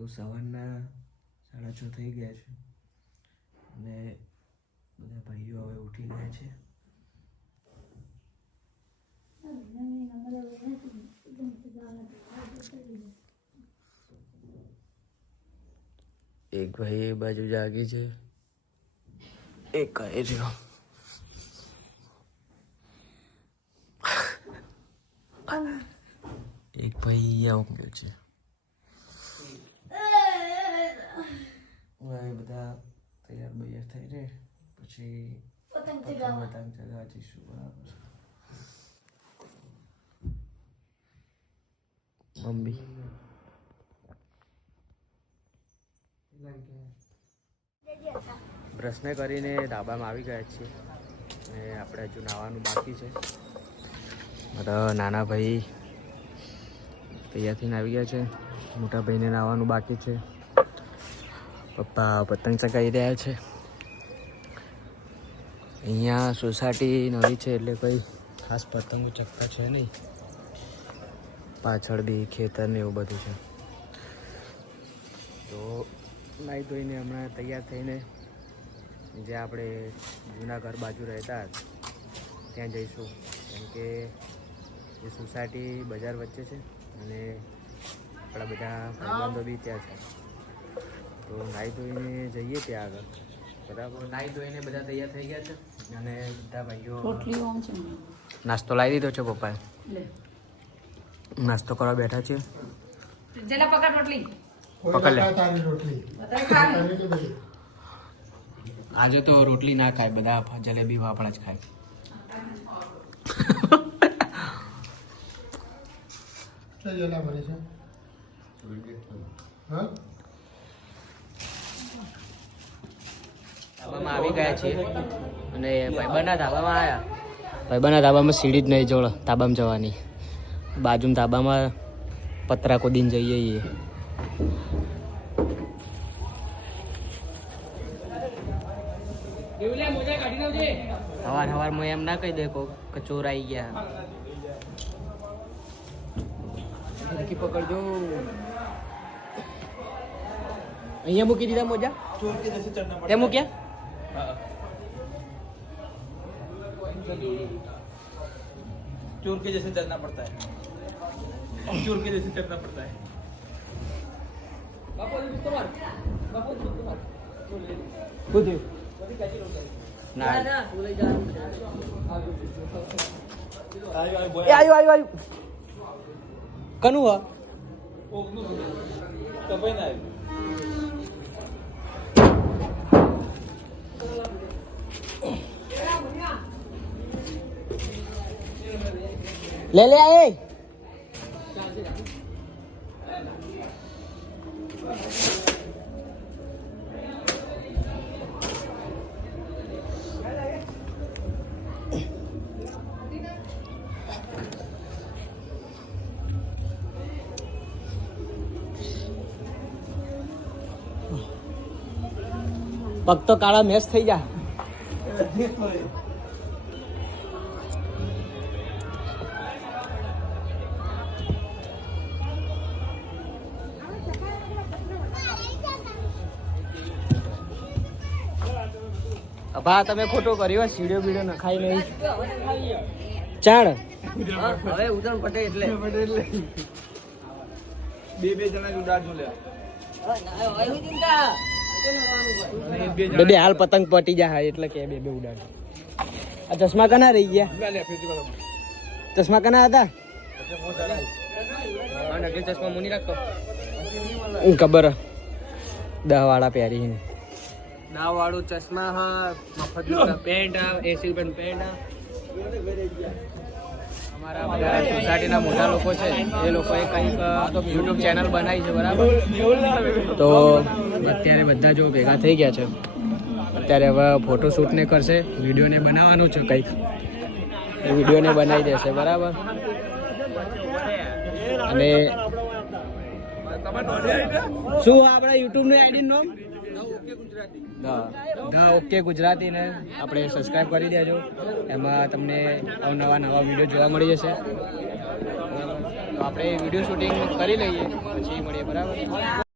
તો સવારના 6:30 થઈ ગયા છે અને બધા ભાઈઓ હવે ઉઠી ગયા છે. એક ભાઈ એ બાજુ જાગી છે, એક કહે છે એક ભાઈ આવું ગયો છે. હવે બધા તૈયાર બૈયાર થઈ રહે પછી પતંગ ચગાવવા જઈશું. બરાબર. મમ્મી બ્રશને કરીને ધાબામાં આવી ગયા છીએ અને આપણે હજુ નાવાનું બાકી છે. મારા નાના ભાઈ તૈયાર થઈને આવી ગયા છે, મોટા ભાઈને નાવાનું બાકી છે. પપ્પા પતંગ ચગાવી રહ્યા છે. અહીંયા સોસાયટી નવી છે એટલે કંઈ ખાસ પતંગો ચગતા છે નહીં. પાછળ બી ખેતર ને એવું બધું છે. તો નાહી ધોઈને હમણાં તૈયાર થઈને જે આપણે જૂના ઘર બાજુ રહેતા ત્યાં જઈશું, કેમ કે એ સોસાયટી બજાર વચ્ચે છે અને આપણા બધા ભાઈબંધો બી ત્યાં છે. તો નાહી ધોઈને જઈએ ત્યાં આગળ. બરાબર. નાહી ધોઈને બધા તૈયાર થઈ ગયા છે અને બધા ભાઈઓ નાસ્તો લાવી દીધો છે. પપ્પાએ નાસ્તો કરવા બેઠા છે. પકડ લે. આજે તો રોટલી ના ખાય, બધા જલેબી વાપડા જ ખાય. ધાબામાં આવી ગયા છીએ અને ભાઈબંધના ધાબામાં આવ્યા. ભાઈબંધના ધાબામાં સીડી જ નહીં જોડે ધાબામાં જવાની. બાજુમાં ધાબામાં પતરા કોદીને જઈએ. સવારમાં એમ ના કહી દે ચોર આવી ગયા. પકડજો. અહીંયા મૂકી દીધા મોજા. તે મૂક્યા. चोर के जैसे चलना पड़ता है, चोर के जैसे चलना पड़ता है. આયુ કનું હા ले ले आए. पग तो काला मैच थी जा. ભા તમે ખોટો કર્યો, સીડીઓ બીડીઓ નખાઈ નહીં. ચાડ હવે ઉદણ પટે એટલે બે જણા ઉડાડ જો લે. બે હાલ પતંગ પટી જાય એટલે કે બે ઉડાડ. આ ચશ્મા કના રહી ગયા? ચશ્મા કના હતા? ચશ્મા મુની રાખો. ખબર 10 વાળા પહેરી. 10 વાળું ચશ્મા હા, મફત પેન્ટ હા, 80 રૂપિયાનું પેન્ટ હા. અમારા બધા સોસાયટીના મોટા લોકો છે એ લોકોએ કંઈક યુટ્યુબ ચેનલ બનાવી છે. બરાબર. તો અત્યારે બધા જો ભેગા થઈ ગયા છે. અત્યારે હવે ફોટોશૂટને કરશે, વિડીયોને બનાવવાનું છે કંઈક, એ વિડીયોને બનાવી દેશે. બરાબર. અને શું આપણા યુટ્યુબનું આઈડી નામ ઓકે ગુજરાતી ને આપણે સબસ્ક્રાઈબ કરી દેજો. એમાં તમને નવા વિડીયો જોવા મળી જશે. તો આપણે વિડીયો શૂટિંગ કરી લઈએ પછી મળીએ. બરાબર.